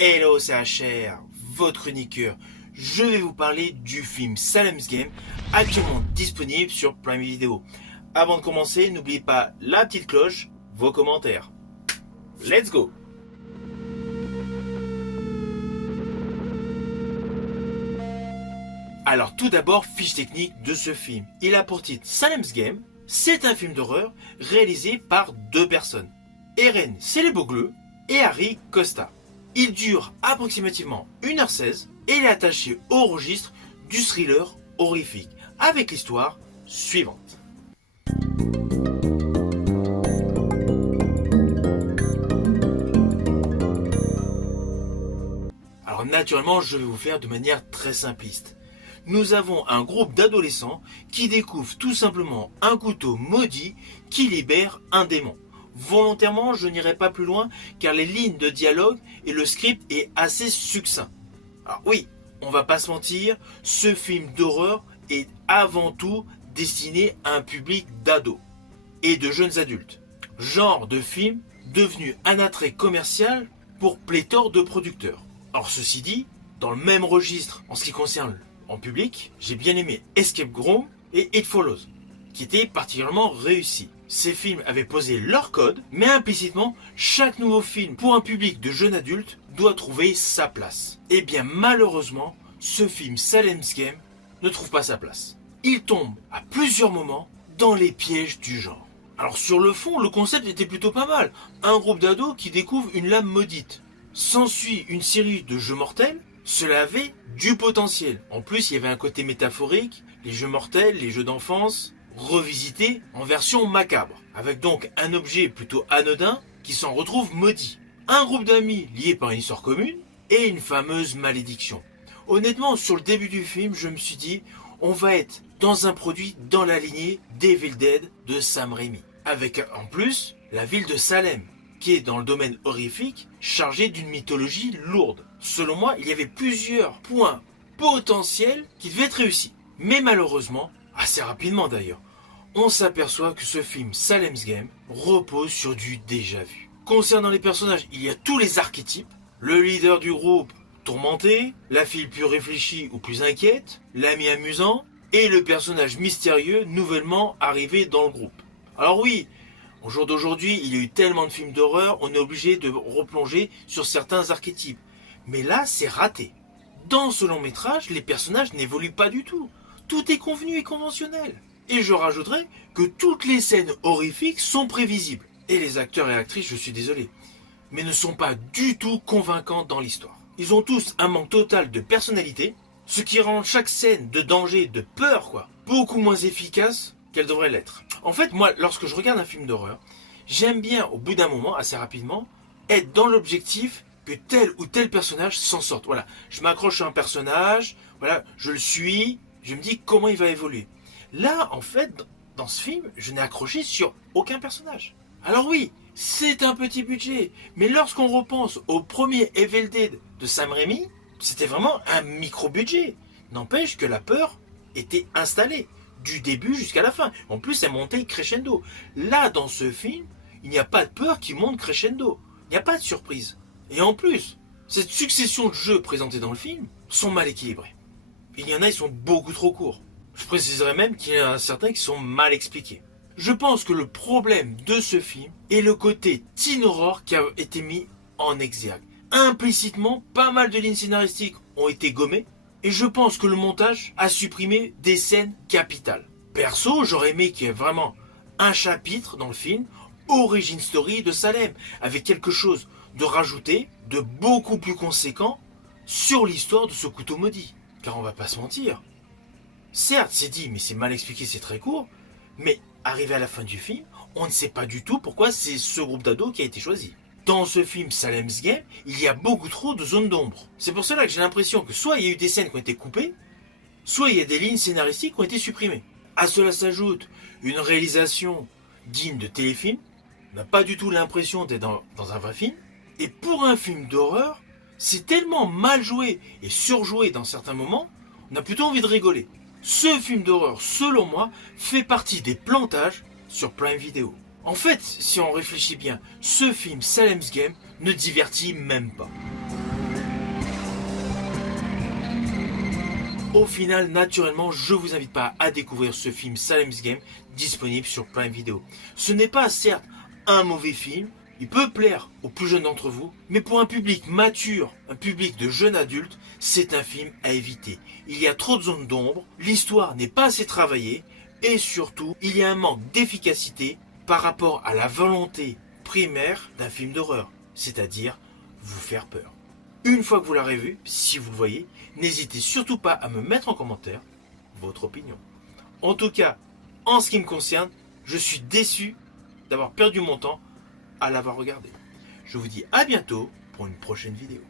Hello, c'est HR, votre chroniqueur. Je vais vous parler du film Salem's Game, actuellement disponible sur Prime Video. Avant de commencer, n'oubliez pas la petite cloche, vos commentaires. Let's go! Alors tout d'abord, fiche technique de ce film. Il a pour titre Salem's Game. C'est un film d'horreur réalisé par deux personnes. Eren Céleboglou et Harry Costa. Il dure approximativement 1h16 et il est attaché au registre du thriller horrifique avec l'histoire suivante. Alors naturellement, je vais vous faire de manière très simpliste. Nous avons un groupe d'adolescents qui découvrent tout simplement un couteau maudit qui libère un démon. Volontairement, je n'irai pas plus loin car les lignes de dialogue et le script est assez succinct. Alors oui, on va pas se mentir, ce film d'horreur est avant tout destiné à un public d'ados et de jeunes adultes. Genre de film devenu un attrait commercial pour pléthore de producteurs. Alors ceci dit, dans le même registre en ce qui concerne en public, j'ai bien aimé Escape Room et It Follows, qui étaient particulièrement réussis. Ces films avaient posé leur code, mais implicitement, chaque nouveau film pour un public de jeunes adultes doit trouver sa place. Et bien malheureusement, ce film Salem's Game ne trouve pas sa place. Il tombe à plusieurs moments dans les pièges du genre. Alors sur le fond, le concept était plutôt pas mal. Un groupe d'ados qui découvre une lame maudite. S'ensuit une série de jeux mortels. Cela avait du potentiel. En plus, il y avait un côté métaphorique, les jeux mortels, les jeux d'enfance, revisités en version macabre, avec donc un objet plutôt anodin qui s'en retrouve maudit. Un groupe d'amis liés par une histoire commune et une fameuse malédiction. Honnêtement, sur le début du film, je me suis dit, on va être dans un produit dans la lignée d'Evil Dead de Sam Raimi. Avec en plus la ville de Salem, qui est dans le domaine horrifique, chargée d'une mythologie lourde. Selon moi, il y avait plusieurs points potentiels qui devaient être réussis. Mais malheureusement, assez rapidement d'ailleurs, on s'aperçoit que ce film Salem's Game repose sur du déjà vu. Concernant les personnages, il y a tous les archétypes. Le leader du groupe tourmenté, la fille plus réfléchie ou plus inquiète, l'ami amusant et le personnage mystérieux nouvellement arrivé dans le groupe. Alors oui, au jour d'aujourd'hui, il y a eu tellement de films d'horreur, on est obligé de replonger sur certains archétypes. Mais là, c'est raté. Dans ce long métrage, les personnages n'évoluent pas du tout. Tout est convenu et conventionnel. Et je rajouterais que toutes les scènes horrifiques sont prévisibles. Et les acteurs et actrices, je suis désolé, mais ne sont pas du tout convaincants dans l'histoire. Ils ont tous un manque total de personnalité, ce qui rend chaque scène de danger, de peur, beaucoup moins efficace qu'elle devrait l'être. En fait, moi, lorsque je regarde un film d'horreur, j'aime bien, au bout d'un moment, assez rapidement, être dans l'objectif que tel ou tel personnage s'en sorte. Voilà, je m'accroche à un personnage, voilà, je le suis, je me dis comment il va évoluer. Là, en fait, dans ce film, je n'ai accroché sur aucun personnage. Alors oui, c'est un petit budget, mais lorsqu'on repense au premier Evil Dead de Sam Raimi, c'était vraiment un micro-budget. N'empêche que la peur était installée, du début jusqu'à la fin. En plus, elle montait crescendo. Là, dans ce film, il n'y a pas de peur qui monte crescendo. Il n'y a pas de surprise. Et en plus, cette succession de jeux présentés dans le film sont mal équilibrés. Il y en a, ils sont beaucoup trop courts. Je préciserai même qu'il y en a certains qui sont mal expliqués. Je pense que le problème de ce film est le côté teen horror qui a été mis en exergue. Implicitement, pas mal de lignes scénaristiques ont été gommées et je pense que le montage a supprimé des scènes capitales. Perso, j'aurais aimé qu'il y ait vraiment un chapitre dans le film Origin Story de Salem, avec quelque chose de rajouté, de beaucoup plus conséquent sur l'histoire de ce couteau maudit. Car on va pas se mentir. Certes, c'est dit, mais c'est mal expliqué, c'est très court, mais arrivé à la fin du film, on ne sait pas du tout pourquoi c'est ce groupe d'ados qui a été choisi. Dans ce film Salem's Game, il y a beaucoup trop de zones d'ombre. C'est pour cela que j'ai l'impression que soit il y a eu des scènes qui ont été coupées, soit il y a des lignes scénaristiques qui ont été supprimées. À cela s'ajoute une réalisation digne de téléfilm. On n'a pas du tout l'impression d'être dans un vrai film. Et pour un film d'horreur, c'est tellement mal joué et surjoué dans certains moments, on a plutôt envie de rigoler. Ce film d'horreur, selon moi, fait partie des plantages sur Prime Video. En fait, si on réfléchit bien, ce film Salem's Game ne divertit même pas. Au final, naturellement, je vous invite pas à découvrir ce film Salem's Game disponible sur Prime Video. Ce n'est pas certes un mauvais film, il peut plaire aux plus jeunes d'entre vous, mais pour un public mature, un public de jeunes adultes, c'est un film à éviter. Il y a trop de zones d'ombre, l'histoire n'est pas assez travaillée, et surtout, il y a un manque d'efficacité par rapport à la volonté primaire d'un film d'horreur, c'est-à-dire vous faire peur. Une fois que vous l'aurez vu, si vous le voyez, n'hésitez surtout pas à me mettre en commentaire votre opinion. En tout cas, en ce qui me concerne, je suis déçu d'avoir perdu mon temps à l'avoir regardé. Je vous dis à bientôt pour une prochaine vidéo.